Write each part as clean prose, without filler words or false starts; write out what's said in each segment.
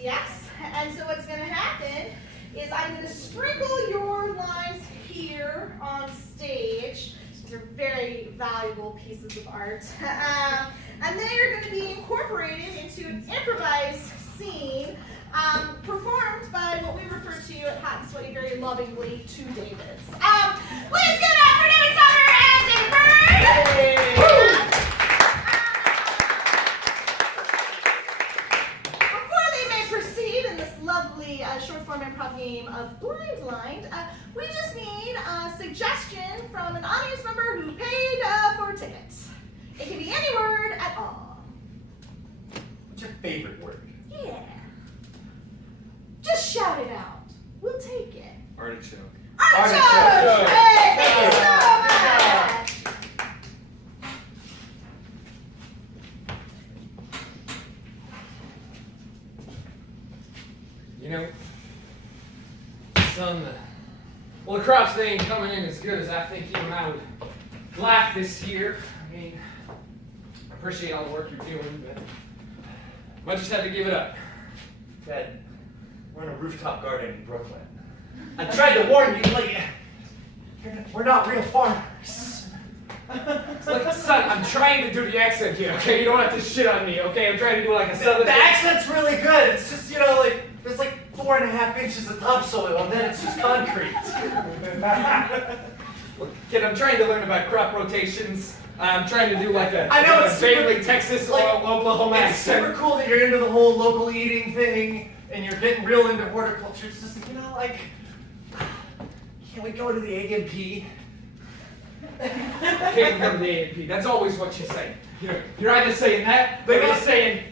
yes. And so what's going to happen is I'm going to sprinkle your lines here on stage. These are very valuable pieces of art. And they are going to be incorporated into an improvised scene performed by what we refer to at Hot and Sweaty very lovingly, two Davids. Please give it up for David Summer and David Bird! Hey. Before they may proceed in this lovely short-form improv game of Blindline, we just need a suggestion from an audience member who paid for tickets. It can be any word at all. What's your favorite word? Yeah. Just shout it out. We'll take it. Artichoke. Artichoke! Hey, thank you so much! You know, son, well, the crops, they ain't coming in as good as I think you and I would like this year. I mean, I appreciate all the work you're doing, but might just have to give it up. Dad, we're in a rooftop garden in Brooklyn. I tried to warn you, like, we're not real farmers. Like, son, I'm trying to do the accent here, okay? You don't have to shit on me, okay? I'm trying to do like a southern... The accent's really good. It's just, you know, like, there's like 4.5 inches of topsoil, and then it's just concrete. Look, kid, I'm trying to learn about crop rotations. I'm trying to do like a, I know, like it's a super- vaguely Texas or like, Oklahoma It's accent. super cool that you're into the whole local eating thing, and you're getting real into horticulture. It's just, you know, like, can we go to the A&P? Can't go to the A&P. That's always what you say. You're either saying that, or you're saying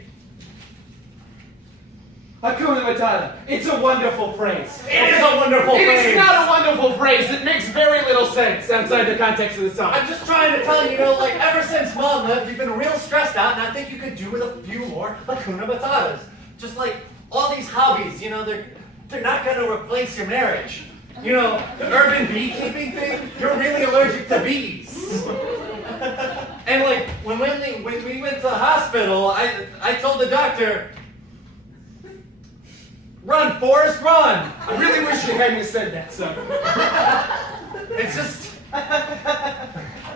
Hakuna Matata. It's a wonderful phrase. It is a wonderful phrase. It is not a wonderful phrase. It makes very little sense outside the context of the song. I'm just trying to tell you, you know, like, ever since Mom left, you've been real stressed out, and I think you could do with a few more Hakuna Matatas. Just like all these hobbies, you know, they're not going to replace your marriage. You know, the urban beekeeping thing, you're really allergic to bees. And like, when we went to the hospital, I told the doctor, run, Forrest, run! I really wish you hadn't said that, son. It's just...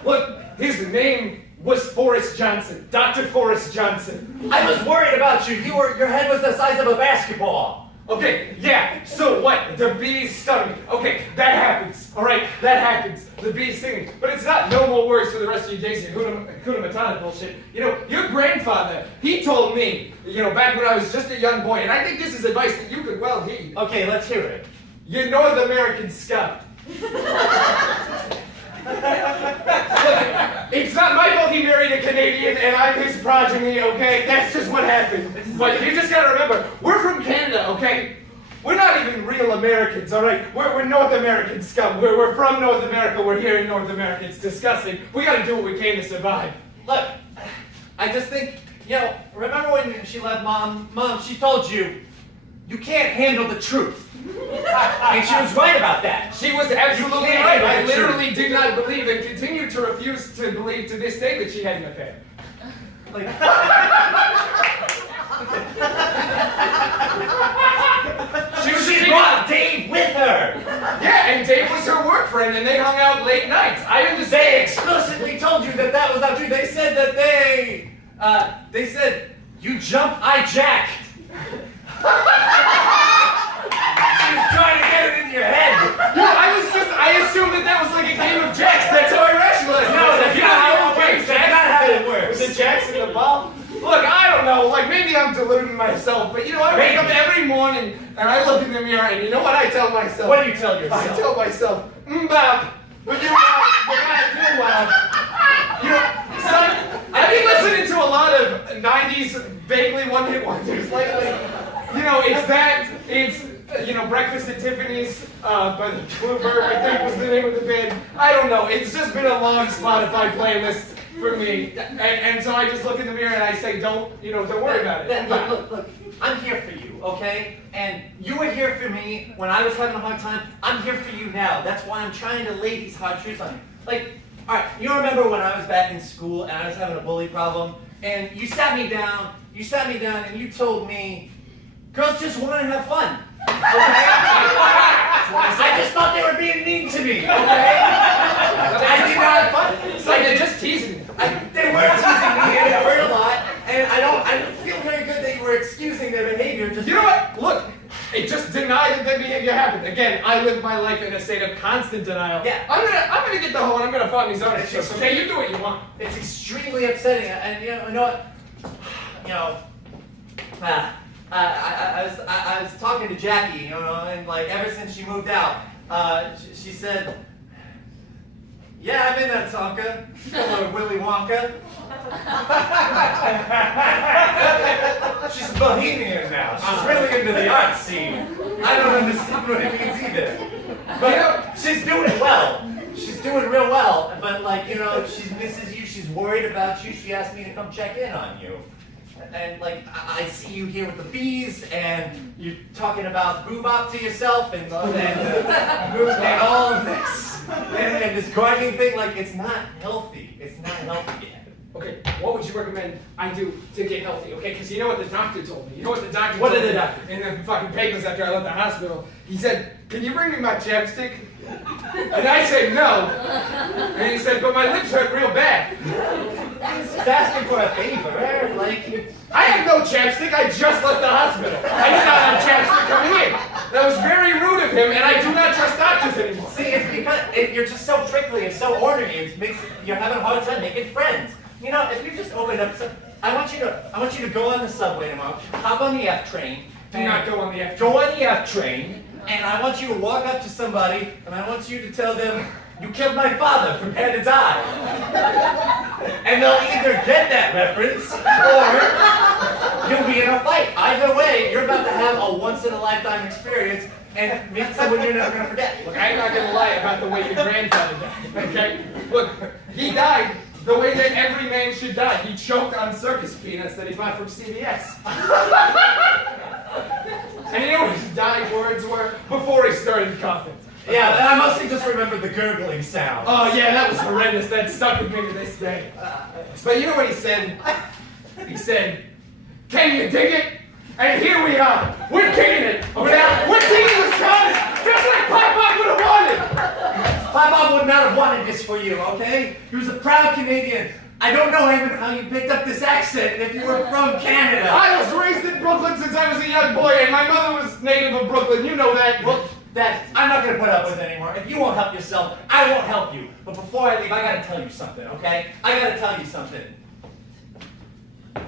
Look, his name was Forrest Johnson. Dr. Forrest Johnson. I was worried about you. Your head was the size of a basketball. Okay, yeah, so what? The bees stung me. Okay, that happens, all right? That happens. The bees sting me. But it's not no more words for the rest of you days of Hakuna Matata bullshit. You know, your grandfather, he told me, you know, back when I was just a young boy, and I think this is advice that you could well heed. Okay, let's hear it. You're North American scum. Look, it's not my fault he married a Canadian and I'm his progeny, okay? That's just what happened. But you just gotta remember, we're from Canada, okay? We're not even real Americans, all right? We're North American scum. We're from North America. We're here in North America. It's disgusting. We gotta do what we can to survive. Look, I just think, you know, remember when she left Mom, she told you, you can't handle the truth. And she was right about that. She was absolutely right. I literally did not believe and continue to refuse to believe to this day that she had an affair. Like, she brought Dave with her. Yeah, and Dave was her work friend, and they hung out late nights. I They understand. explicitly told you that that was not true. They said that they said, you jumped, I jacked. She was trying to get it in your head. Well, I assumed that was like a game of jacks. That's how I rationalized it. No, that's not how it works. That's not how it works. The jacks in the ball. Look, I don't know. Like, maybe I'm deluding myself, but you know, I wake up every morning and I look in the mirror, and you know what I tell myself? What do you tell yourself? I tell myself, bop. But you gotta do well. You know, son, I've been listening to a lot of 90s vaguely one-hit wonders lately. You know, it's you know, Breakfast at Tiffany's, by the Bluebird, I think was the name of the band. I don't know. It's just been a long Spotify playlist for me. And so I just look in the mirror and I say, don't worry about it. Look, I'm here for you, okay? And you were here for me when I was having a hard time. I'm here for you now. That's why I'm trying to lay these hard truths on you. Like, all right, you remember when I was back in school and I was having a bully problem? And you sat me down and you told me, Girls just want to have fun. Okay? I just thought they were being mean to me. Okay? I did not fun. It's like they're just teasing me. They were teasing me and it hurt a lot. And I don't feel very good that you were excusing their behavior. Just You know what? Look, it just denied that the behavior happened. Again, I live my life in a state of constant denial. Yeah. I'm gonna get the hoe and I'm gonna find these other shit. Okay, you do what you want. It's extremely upsetting. And you know what? I was talking to Jackie, and like ever since she moved out, she said, "Yeah, I'm in that Tonka. Hello, Willy Wonka." She's a bohemian now. She's really into the art scene. I don't understand what it means either. But she's doing well. She's doing real well. But like, she misses you. She's worried about you. She asked me to come check in on you. And like, I see you here with the bees, and you're talking about boob-op to yourself, and all of this, and this gardening thing. Like, it's not healthy. It's not healthy yet. Okay, what would you recommend I do to get healthy? Okay, because you know what the doctor told me. You know what the doctor What told did me the doctor? in the fucking papers after I left the hospital? He said, "Can you bring me my chapstick?" And I said no. And he said, "But my lips hurt real bad." He's asking for a favor. Like, I have no chapstick. I just left the hospital. I did not have chapstick coming in. That was very rude of him, and I do not trust doctors anymore. see, it's because you're just so prickly and so ornery. It makes you're having a hard time making friends. If you just open up some, I want you to go on the subway tomorrow. Hop on the F train. Do not go on the F. Go on the F train, and I want you to walk up to somebody, and I want you to tell them, "You killed my father, prepare to die." And they'll either get that reference, or you'll be in a fight. Either way, you're about to have a once-in-a-lifetime experience, and meet someone you're never going to forget. Look, I'm not gonna lie about the way your grandfather died. Okay? Look, he died the way that every man should die. He choked on circus peanuts that he bought from CVS. And you know what his dying words were before he started coughing? Yeah, and I mostly just remember the gurgling sound. Oh yeah, that was horrendous. That stuck with me to this day. But you know what he said? He said, "Can you dig it?" And here we are. We're digging it. Okay? We're digging this garden just like Pop would have wanted. Bob would not have wanted this for you, okay? He was a proud Canadian. I don't know even how you picked up this accent if you were from Canada. I was raised in Brooklyn since I was a young boy, and my mother was native of Brooklyn. You know that. Well, that I'm not going to put up with anymore. If you won't help yourself, I won't help you. But before I leave, I got to tell you something, okay? I got to tell you something.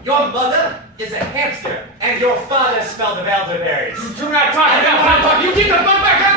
Your mother is a hamster, and your father smelled of elderberries. Do not talk about Pop. You get the fuck back out